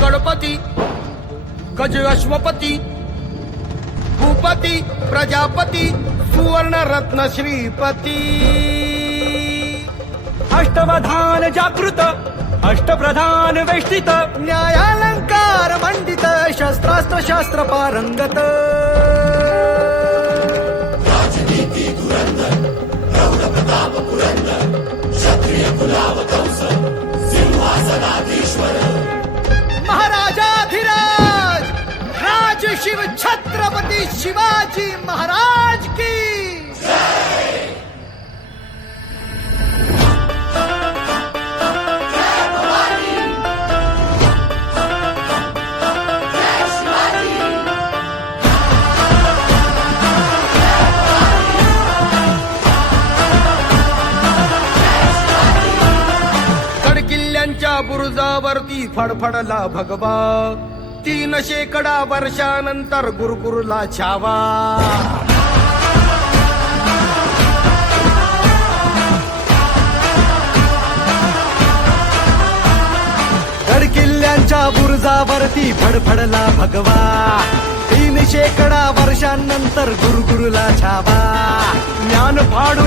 गणपती गज अश्वपती भूपती प्रजापती सुवर्ण रत्न श्रीपती. अष्टवधान जागृत अष्टप्रधान वेष्टित न्यायालंकार मंडित शस्त्रास्त्र शास्त्र पारंगत. महाराजाधिराज! राज शिव छत्रपती शिवाजी महाराज! त्या बुरुजावरती फडफडला भगवा. तीन शेकडा वर्षानंतर गुरगुरला छावा. गडकिल्ल्यांच्या बुरुजावरती फडफडला भगवा. तीन शेकडा वर्षांनंतर गुरगुरला छावा. ज्ञान फाडून